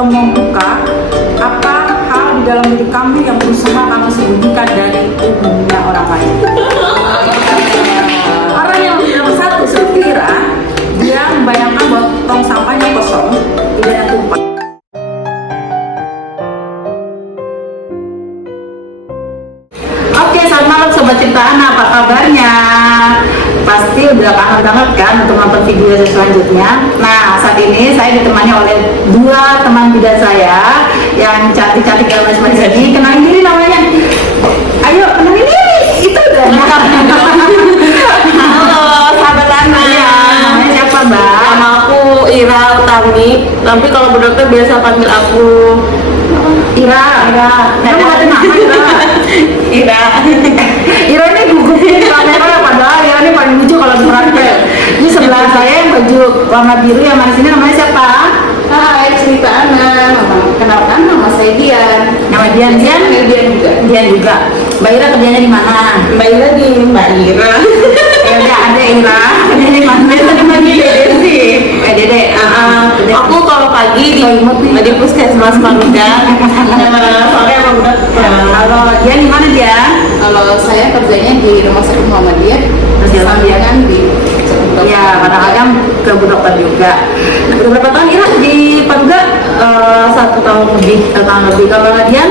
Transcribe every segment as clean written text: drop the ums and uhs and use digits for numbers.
Mau buka apa hal di dalam diri kamu yang berusaha kamu sembunyikan dari umumnya orang lain. Orang yang nomor satu sekira dia membayangkan bahwa tong sampahnya kosong, tidak ada tumpah. Oke, selamat malam Sobat Ciptaan, apa kabarnya? Pasti udah kangen banget kan untuk nonton video selanjutnya. Nah, saat ini saya ditemani oleh dua teman bidan saya yang cantik-cantik dan manis-manis ini. Kenalin diri namanya. Ayo, kenalin diri. Itu udah. Halo, sahabat Ana. Ya, namanya siapa, Mbak? Nama aku Ira Utami. Tapi kalau berdokter biasa panggil aku Ira. Kamu ada nama Ira? Ira. Ira ini gugupin kamera, padahal Ira ini paling lucu kalau dipraktek. Ini sebelah saya yang baju warna biru yang manis ini namanya siapa? Hai, cerita Ana. Kenalkan, nama saya Dian. Nama Dian. Dian juga. Mbak Ira kerjanya di mana? Mbak Ira di Mbak Ira. Ya udah, ada Ira. Kerjanya di mana? Di Dede sih. Dede. Aku kalau pagi di puskesmas Pamuda. Sore sama dokter. Kalau Dian di mana dia? Kalau saya kerjanya di Rumah Sakit Muhammadiyah, sampingan di Ya, kadang-kadang ke Bu Dokter juga. Udah berapa tahun Ira di Pamuda? 1 tahun lebih. Kalau Dian?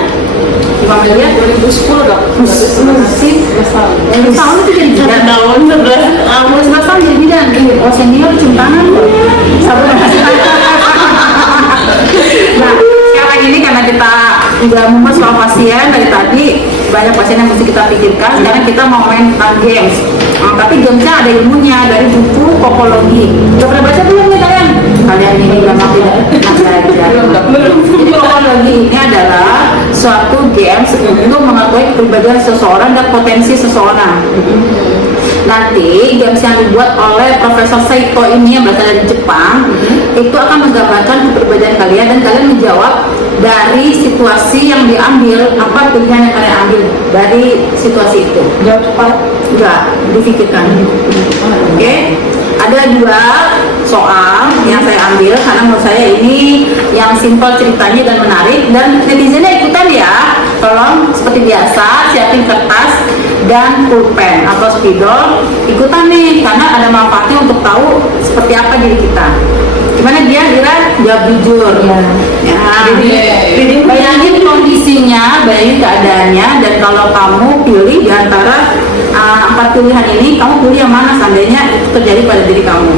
Di Muhammadiyah 2010 dok. Masih 11 tahun. Yang tahun itu jadi bidan. Tahun 11. 11 tahun jadi bidan. Oh, senior cium tangan. Sabar. Nah, sekarang ini karena kita udah membahas soal pasien dari tadi, banyak pasien yang mesti kita pikirkan. Sekarang kita mau main tentang games. Tapi gamesnya ada ilmunya dari buku Popologi. Udah pernah baca belum nih kalian? Kalian ini memang tidak pernah belajar. Jadi Popologi ini adalah suatu games untuk mengetahui kepribadian seseorang dan potensi seseorang. Nanti games yang dibuat oleh Profesor Saito ini yang berasal dari Jepang itu akan menggambarkan kepribadian kalian dan kalian menjawab dari situasi yang diambil, apa pilihan yang kalian ambil dari situasi itu. Jawab cepat. Enggak, difikirkan. Oke? Ada 2 soal yang saya ambil karena menurut saya ini yang simpel ceritanya dan menarik, dan netizennya ikutan ya. Tolong seperti biasa siapin kertas dan pulpen atau spidol, ikutan nih karena ada manfaatnya untuk tahu seperti apa diri kita. Gimana dia? Ira jawab jujur. Ya. Jadi bayangin kondisinya, bayangin keadaannya, dan kalau kamu pilih di antara 4 pilihan ini, kamu pilih yang mana seandainya itu terjadi pada diri kamu.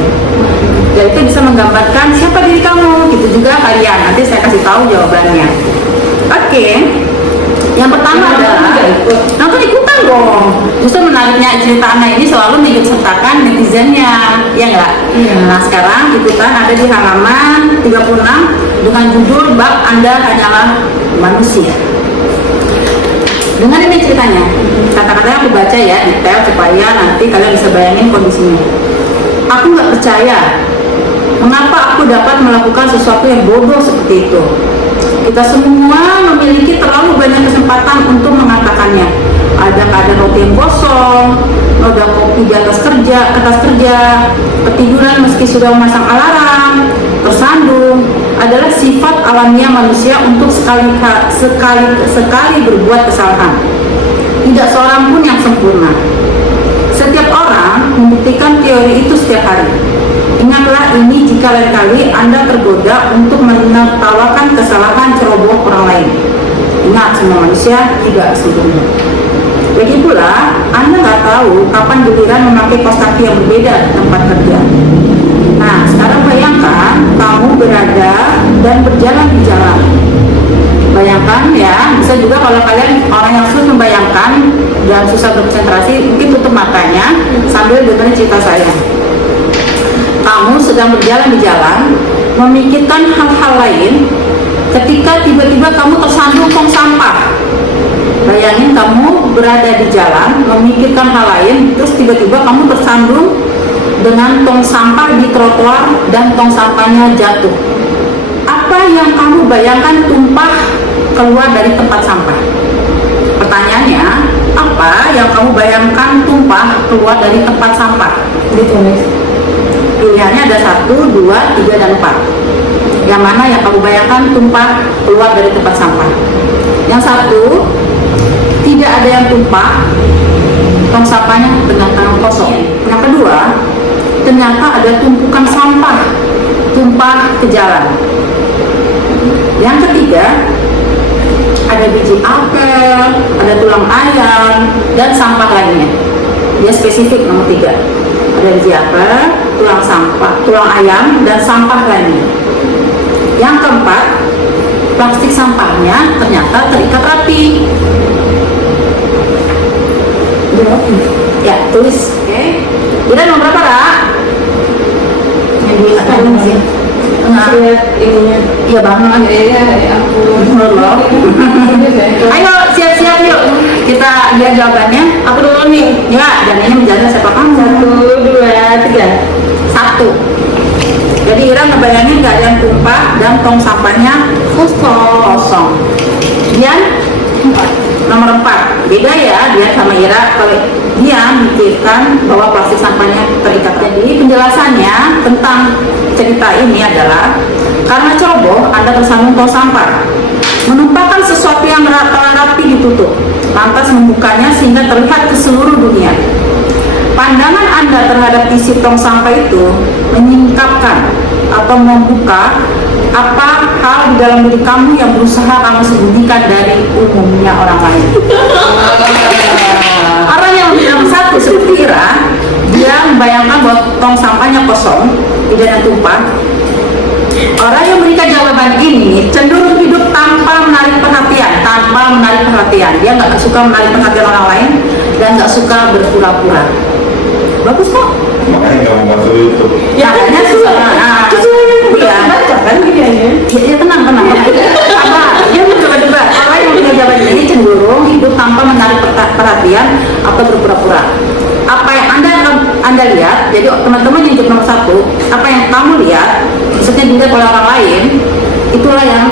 Dan itu bisa menggambarkan siapa diri kamu. Gitu juga kalian. Nanti saya kasih tahu jawabannya. Oke. Yang pertama adalah nonton ikutan dong. Justru menariknya cerita Ana ini selalu mengikut sertakan netizennya, ya enggak? Nah sekarang ikutan ada di halaman 36 dengan judul bab Anda hanyalah manusia. Dengan ini ceritanya, kata-katanya aku baca ya detail supaya nanti kalian bisa bayangin kondisinya. Aku nggak percaya mengapa aku dapat melakukan sesuatu yang bodoh seperti itu. Kita semua memiliki terlalu banyak kesempatan untuk mengatakannya. Ada roti yang gosong, noda kopi di atas kerja, ketiduran meski sudah memasang alarm, tersandung, adalah sifat alamiah manusia untuk sekali berbuat kesalahan. Tidak seorang pun yang sempurna. Setiap orang membuktikan teori itu setiap hari. Ingatlah ini jika lain kali Anda tergoda untuk menertawakan kesalahan ceroboh orang lain. Ingat, semua manusia tidak sempurna. Lagi pula, Anda nggak tahu kapan giliran memakai kaos kaki yang berbeda di tempat kerja. Nah, sekarang bayangkan kamu berada dan berjalan di jalan. Bayangkan ya, bisa juga kalau kalian orang yang sulit membayangkan dan susah berkonsentrasi, mungkin tutup matanya sambil dengerin cerita saya. Kamu sedang berjalan di jalan, memikirkan hal-hal lain, ketika tiba-tiba kamu tersandung tong sampah. Bayangin kamu berada di jalan, memikirkan hal lain, terus tiba-tiba kamu tersandung dengan tong sampah di trotoar dan tong sampahnya jatuh. Apa yang kamu bayangkan tumpah keluar dari tempat sampah? Pertanyaannya, apa yang kamu bayangkan tumpah keluar dari tempat sampah? Ditulis. Pilihannya ada 1, 2, 3, dan 4. yang mana yang kamu bayangkan tumpah keluar dari tempat sampah. Yang satu, tidak ada yang tumpah, tong sampahnya ternyata kosong. Yang kedua, ternyata ada tumpukan sampah tumpah ke jalan. Yang ketiga, ada biji apel, ada tulang ayam, dan sampah lainnya. Dia spesifik nomor 3. Ada biji apel, tulang ayam, dan sampah lainnya. Yang keempat, plastik sampahnya ternyata terikat rapi. Ya, tulis. Oke. Udah nomor berapa, Ra? Yang di atas sih. ininya. Iya banget. Ya ampun. Ayo siap-siap yuk. Kita lihat jawabannya. Aku dulu nih. Ya, dan ini menjadi siapa kamu? 1, 2, 3. 1. Jadi Ira ngebayangin nggak ada yang tumpah dan tong sampahnya kosong. Dian nomor 4. Beda ya dia sama Ira. Kalau dia mikirkan bahwa plastik sampahnya terikat. Jadi penjelasannya tentang cerita ini adalah karena ceroboh Anda tersandung tong sampah, menumpahkan sesuatu yang telah rapi ditutup, lantas membukanya sehingga terlihat ke seluruh dunia. Pandangan Anda terhadap isi tong sampah itu menyingkapkan atau membuka apa hal di dalam diri kamu yang berusaha kamu sembunyikan dari umumnya orang lain. Orang yang bilang satu seperti Ira, dia membayangkan bahwa tong sampahnya kosong, tidak ada tumpah. Orang yang memberikan jawaban ini cenderung hidup tanpa menarik perhatian. Dia nggak suka menarik perhatian orang lain dan nggak suka berpura-pura. Bagus kok. Makanya nggak mau masuk YouTube. Ya, makanya susah. Iya. Kan videonya. Ya, tenang. Apa? Dia mencoba-coba. Orang yang punya jawaban ini cenderung hidup tanpa menarik perhatian atau berpura-pura. Apa yang Anda lihat, jadi teman-teman yang nomor 1, apa yang kamu lihat, maksudnya dilihat oleh orang lain, itulah yang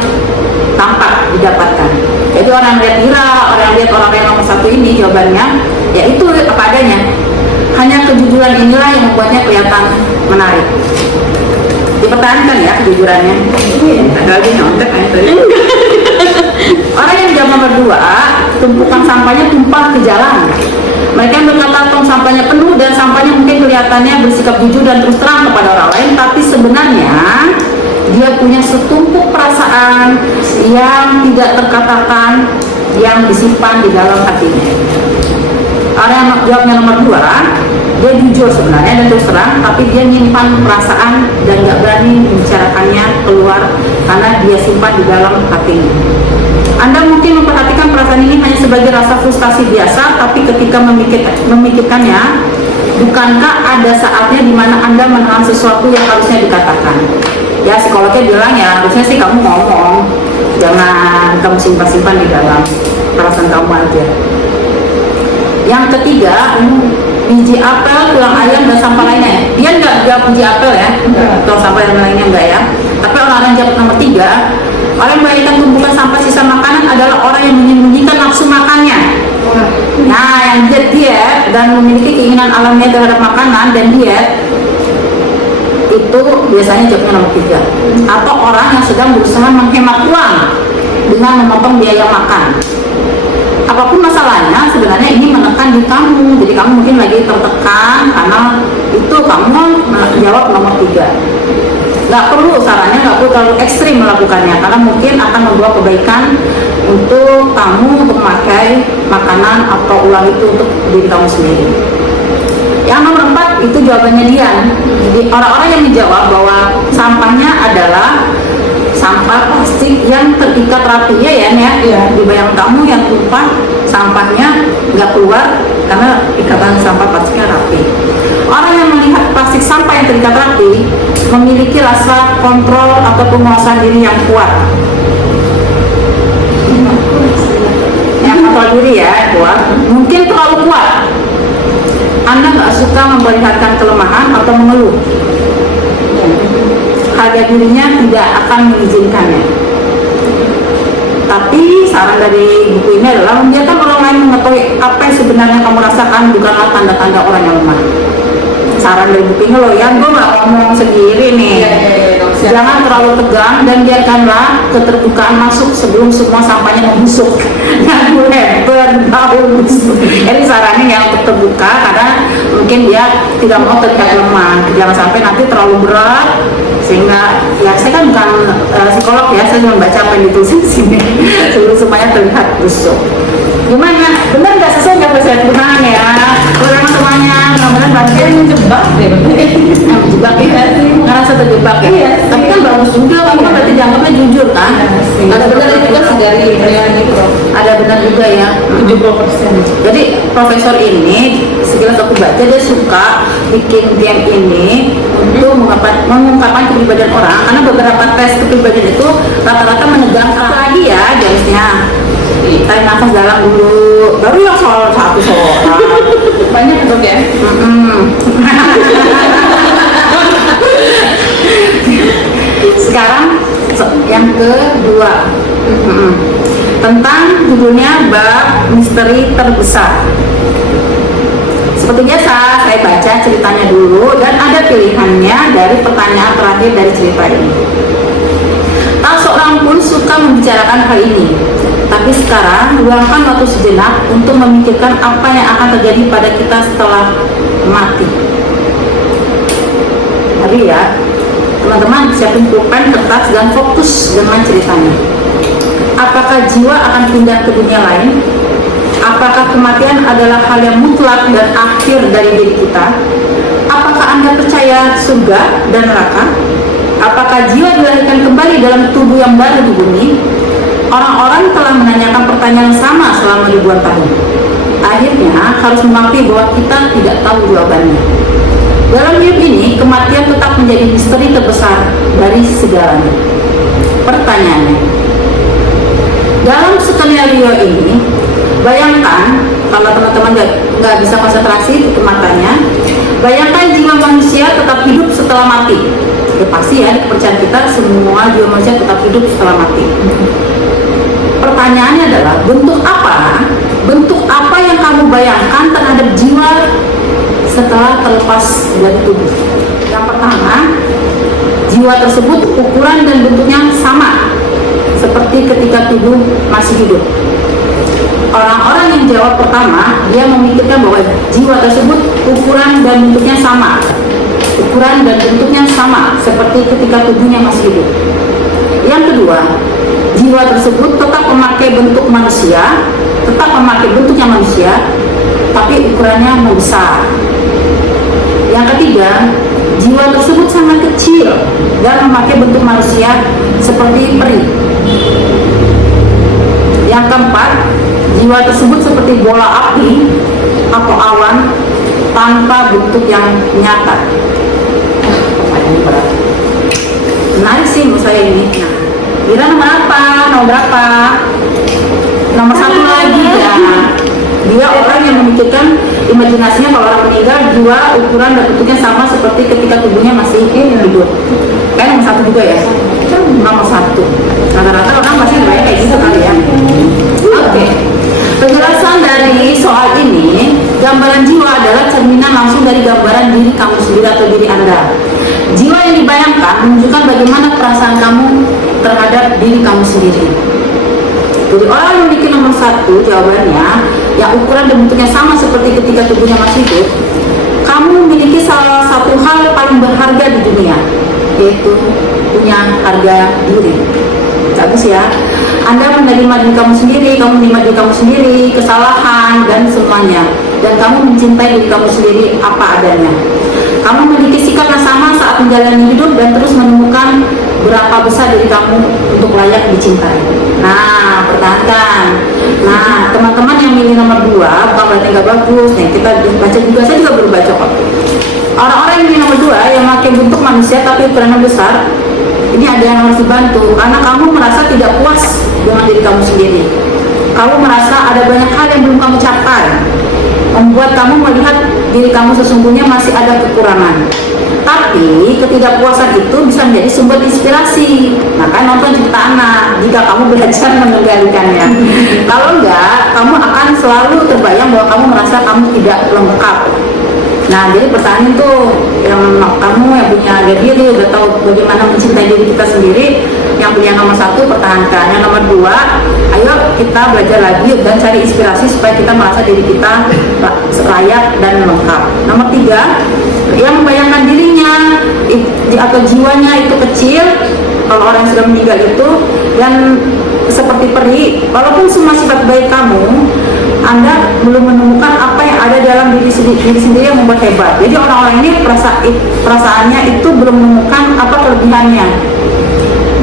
tampak didapatkan. Jadi orang yang lihat Ira, orang yang lihat orang yang nomor 1 ini jawabannya, ya itu apa adanya. Hanya kejujuran inilah yang membuatnya kelihatan menarik. Dipertahankan ya kejujurannya. Ada lagi nyontek kayak tadi. Orang yang jawab nomor 2, tumpukan sampahnya tumpah ke jalan. Mereka yang berkata tong sampahnya penuh dan sampahnya mungkin kelihatannya bersikap jujur dan terus terang kepada orang lain, tapi sebenarnya dia punya setumpuk perasaan yang tidak terkatakan yang disimpan di dalam hatinya. Orang yang jawabnya nomor 2, dia jujur sebenarnya dan terus terang, tapi dia menyimpan perasaan dan gak berani membicarakannya keluar karena dia simpan di dalam hatinya. Anda mungkin memperhatikan perasaan ini hanya sebagai rasa frustasi biasa, tapi ketika memikirkannya, bukankah ada saatnya di mana Anda menahan sesuatu yang harusnya dikatakan? Ya, psikolognya bilang ya harusnya sih kamu ngomong, jangan kamu simpan-simpan di dalam perasaan kamu aja. Yang ketiga, biji apel, tulang ayam, dan sampah lainnya. Dia nggak jawab biji apel ya, tulang sampah dan lainnya enggak ya. Tapi orang yang jawab nomor 3, orang yang membayangkan tumpukan sampah sisa makanan adalah orang yang menyembunyikan nafsu makannya. Nah, yang diet dan memiliki keinginan alamiah terhadap makanan dan diet itu biasanya jawabnya nomor 3. Atau orang yang sedang berusaha menghemat uang dengan memotong biaya makan. Apapun masalahnya, sebenarnya ini menekan di kamu. Jadi kamu mungkin lagi tertekan karena itu kamu jawab nomor 3. Nggak perlu, sarannya nggak perlu terlalu ekstrim melakukannya karena mungkin akan membawa kebaikan untuk kamu untuk memakai makanan atau uang itu untuk diri kamu sendiri. Yang nomor 4 itu jawabannya Dian. Jadi orang-orang yang menjawab bahwa sampahnya adalah sampah plastik yang terikat rapi ya. Di bayang kamu yang tumpah sampahnya nggak keluar karena ikatan sampah plastiknya rapi. Orang yang melihat plastik sampah yang terikat rapi memiliki rasa kontrol atau penguasaan diri yang kuat. Yang kontrol diri ya kuat, mungkin terlalu kuat. Anda nggak suka memperlihatkan kelemahan atau mengeluh. Harga dirinya tidak akan mengizinkannya. Tapi saran dari buku ini adalah membiarkan orang lain mengetahui apa yang sebenarnya kamu rasakan bukanlah tanda-tanda orang yang lemah. Saran dari buku ini loh ya, gue nggak ngomong sendiri nih. Jangan terlalu tegang dan biarkanlah keterbukaan masuk sebelum semua sampahnya membusuk. Yang berbau busuk. Jadi sarannya yang untuk terbuka karena mungkin dia tidak mau terlihat lemah. Jangan sampai nanti terlalu berat sehingga ya saya kan bukan psikolog ya, saya cuma baca apa yang ditulis di sini sebelum semuanya terlihat busuk. Gimana? Benar nggak sesuai nggak persen Tuhan ya? Terima semuanya, mudah-mudahan bantu. Menjebak deh. Menjebak ya sih, ngerasa terjebak ya. Iya, Tapi kan bagus juga, kamu kan berarti dianggapnya jujur kan? Ada benar juga sih dari penilaian itu. Ada benar juga ya. 70%. Jadi profesor ini sekilas aku baca dia suka bikin game ini untuk mengungkapkan kepribadian orang karena beberapa tes kepribadian itu rata-rata menegangkan lagi ya jenisnya. Tarik nafas dalam dulu, baru yang soal satu soal. Banyak dong ya. Sekarang yang kedua tentang judulnya bab misteri terbesar. Seperti biasa saya baca ceritanya dulu dan ada pilihannya dari pertanyaan terakhir dari cerita ini. Tak seorang pun suka membicarakan hal ini, tapi sekarang luangkan waktu sejenak untuk memikirkan apa yang akan terjadi pada kita setelah mati. Tapi ya, teman-teman siapin pulpen, kertas, dan fokus dengan ceritanya. Apakah jiwa akan pindah ke dunia lain? Apakah kematian adalah hal yang mutlak dan akhir dari diri kita? Apakah Anda percaya surga dan neraka? Apakah jiwa dilahirkan kembali dalam tubuh yang baru di bumi? Orang-orang telah menanyakan pertanyaan yang sama selama ribuan tahun. Akhirnya harus mengakui bahwa kita tidak tahu jawabannya. Dalam hidup ini, kematian tetap menjadi misteri terbesar dari segalanya. Pertanyaannya, dalam skenario ini, bayangkan kalau teman-teman nggak bisa konsentrasi tutup matanya, bayangkan jiwa manusia tetap hidup setelah mati. Ya pasti ya, di kepercayaan kita semua jiwa manusia tetap hidup setelah mati. Pertanyaannya adalah bentuk apa yang kamu bayangkan terhadap jiwa setelah terlepas dari tubuh? Yang pertama, jiwa tersebut ukuran dan bentuknya sama seperti ketika tubuh masih hidup. Orang-orang yang jawab pertama, dia memikirkan bahwa jiwa tersebut ukuran dan bentuknya sama. Ukuran dan bentuknya sama seperti ketika tubuhnya masih hidup. Yang kedua, jiwa tersebut tetap memakai bentuk manusia, tetap memakai bentuknya manusia, tapi ukurannya membesar. Yang ketiga, jiwa tersebut sangat kecil dan memakai bentuk manusia seperti peri. Yang keempat, jiwa tersebut seperti bola api atau awan tanpa bentuk yang nyata. Menarik sih menurut saya ini. Nah, kira nomor apa? Nomor berapa? Nomor satu lagi ya. Dia orang yang memikirkan imajinasinya kalau orang meninggal, jiwa ukuran dan bentuknya sama seperti ketika tubuhnya masih hidup. Kayak nomor satu juga ya. Nomor satu. Rata-rata orang pasti banyak kayak gitu kali ya. Oke. Penjelasan dari soal ini, gambaran jiwa adalah cerminan langsung dari gambaran diri kamu sendiri atau diri Anda. Jiwa yang dibayangkan menunjukkan bagaimana perasaan kamu terhadap diri kamu sendiri. Jadi orang yang memiliki nomor satu jawabannya, yang ukuran dan bentuknya sama seperti ketika tubuhnya masih hidup, kamu memiliki salah satu hal paling berharga di dunia, yaitu punya harga diri. Bagus ya. Anda menerima diri kamu sendiri, kamu menerima diri kamu sendiri, kesalahan dan semuanya, dan kamu mencintai diri kamu sendiri apa adanya. Kamu memiliki sikap yang sama saat menjalani hidup dan terus menemukan berapa besar diri kamu untuk layak dicintai. Nah, pertahankan. Nah, teman-teman yang milih nomor 2 bukan berarti nggak bagus. Nih, kita baca juga, saya juga baru baca kok. Orang-orang yang milih nomor 2 yang memakai bentuk manusia tapi ukurannya besar, ini ada yang harus dibantu karena kamu merasa tidak puas dengan diri kamu sendiri. Kamu merasa ada banyak hal yang belum kamu capai, membuat kamu melihat diri kamu sesungguhnya masih ada kekurangan. Tapi ketidakpuasan itu bisa menjadi sumber inspirasi. Maka nonton cerita anak jika kamu belajar mengendalikannya. Kalau enggak, kamu akan selalu terbayang bahwa kamu merasa kamu tidak lengkap. Nah, jadi pertanyaan tuh yang kamu yang punya harga diri, udah tahu bagaimana mencintai diri kita sendiri. Yang punya nomor 1 pertahankan. Yang nomor 2, ayo kita belajar lagi dan cari inspirasi supaya kita merasa diri kita layak dan lengkap. Nomor 3, yang membayangkan dirinya atau jiwanya itu kecil. Kalau orang yang sudah meninggal itu dan seperti peri, walaupun semua sifat baik kamu, Anda belum menemukan apa yang ada dalam diri sendiri yang membuat hebat. Jadi orang-orang ini perasaannya itu belum menemukan apa kelebihannya.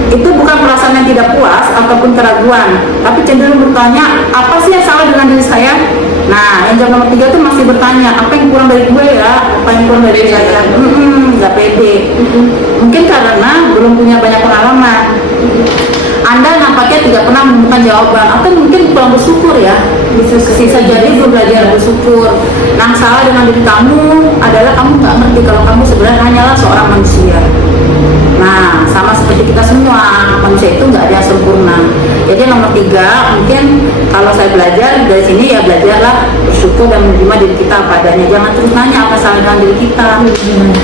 Itu bukan perasaan yang tidak puas ataupun keraguan, tapi cenderung bertanya, apa sih yang salah dengan diri saya? Nah, yang jawab nomor 3 itu masih bertanya, apa yang kurang dari gue ya? Apa yang kurang dari saya? Nggak pede. Mungkin karena belum punya banyak pengalaman. Anda nampaknya tidak pernah menemukan jawaban, atau mungkin kurang bersyukur ya. Bisa jadi belum belajar bersyukur. Nah, salah dengan diri kamu adalah kamu nggak ngerti kalau kamu sebenarnya hanyalah seorang manusia. Nah, sama seperti kita semua, manusia itu nggak ada yang sempurna. Jadi nomor 3, mungkin kalau saya belajar dari sini ya belajarlah bersyukur dan menerima diri kita apa adanya. Jangan terus nanya apa salah dengan diri kita.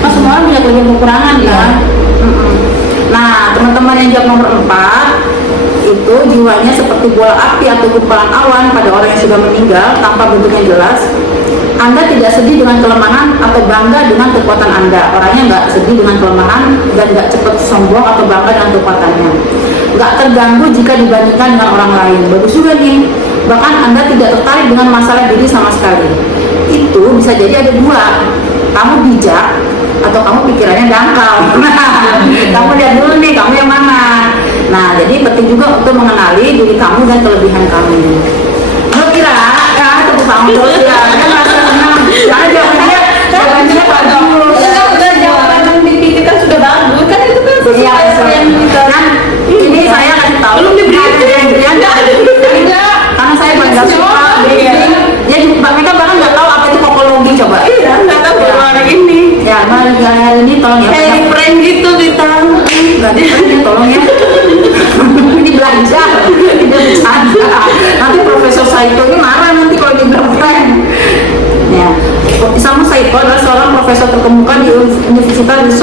Nah, semua orang punya kelebihan kekurangan kan. Nah, teman-teman yang jawab nomor 4 itu jiwanya seperti bola api atau gumpalan awan pada orang yang sudah meninggal tanpa bentuknya jelas. Anda tidak sedih dengan kelemahan atau bangga dengan kekuatan Anda. Orangnya nggak sedih dengan kelemahan dan nggak cepat sombong atau bangga dengan kekuatannya. Nggak terganggu jika dibandingkan dengan orang lain. Bagus juga nih. Bahkan Anda tidak tertarik dengan masalah diri sama sekali. Itu bisa jadi ada 2. Kamu bijak atau kamu pikirannya dangkal. Kamu lihat dulu nih, kamu yang mana. Nah, jadi penting juga untuk mengenali diri kamu dan kelebihan kamu. Menurut Kira, ya tepuk tangan terus ya. Kan rasa senang. Karena jawabannya bagus. Udah jawaban mimpi kita sudah bagus kan, itu kan sesuai yang kita. Nah, ini saya kasih tahu. Belum diberi Karena saya nggak suka. Jadi mereka bahkan nggak tahu apa itu kokologi coba. Iya, nggak tahu baru hari ini. Ya, hari ini tolong ya. Kayak prank gitu kita. Nggak ada ya, tolong ya. Ini belajar, tidak bercanda. Nanti Profesor Saito ini marah nanti kalau dibilang prank. Ya, Isamu Saito adalah seorang profesor terkemuka di Universitas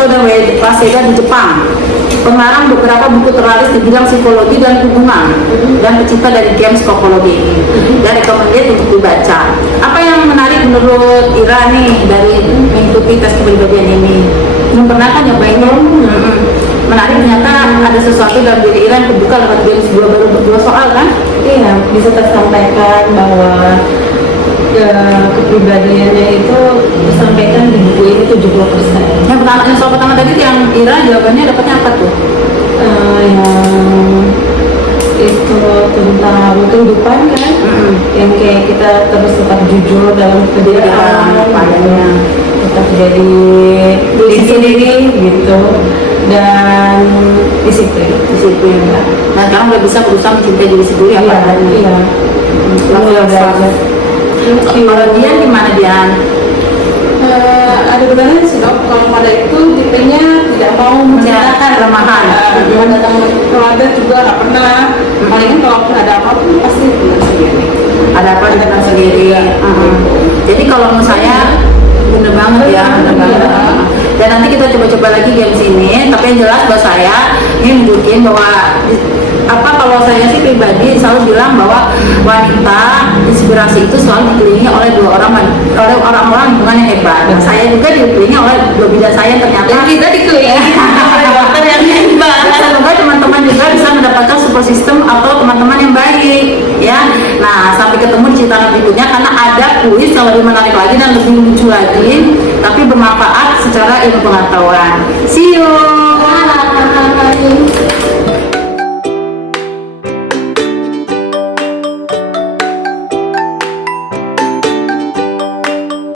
Waseda di Jepang. Pengarang beberapa buku terlaris di bidang psikologi dan hubungan dan pecinta dari game psikologi ini. Dan recommended untuk dibaca. Apa yang menarik menurut Ira nih dari mengikuti tes kepribadian ini? Belum pernah kan nyobain dong? Menarik, ternyata ada sesuatu dalam diri Ira yang terbuka lewat games baru berdua soal kan? Iya, bisa tersampaikan bahwa kepribadiannya itu disampaikan di buku ini 70%. Yang soal pertama tadi yang Ira jawabannya dapatnya apa tuh? Yang itu tentang kehidupan kan, yang kayak kita terus tetap jujur dalam kehidupan, tetap jadi diri sendiri gitu, dan disiplin. Nah, sekarang udah bisa berusaha mencintai diri sendiri apa adanya. Iya. Mulai belajar. Kalau Dian gimana Dian? Ada benernya sih dok, kalau pada itu tipenya tidak mau menceritakan kelemahan. Datang keluarga juga nggak pernah. Palingan kalau ada apa-apa pasti benar sendiri. Ada apa dengan sendiri. Jadi kalau menurut saya bener banget ya, bener banget. Dan nanti kita coba-coba lagi games ini. Tapi yang jelas buat saya ini nunjukin bahwa kalau saya sih pribadi selalu bilang bahwa wanita inspirasi itu selalu dikelilingi oleh orang-orang lingkungan yang hebat. Dan saya juga dikelilingi oleh 2 bidang saya ternyata. Dan kita dikelilingi oleh dokter yang hebat. Semoga teman-teman juga bisa mendapatkan support system atau teman-teman yang baik ya. Nah, sampai ketemu di cerita berikutnya karena ada kuis yang lebih menarik lagi dan lebih lucu lagi, tapi bermanfaat secara ilmu pengetahuan. See you. Bye.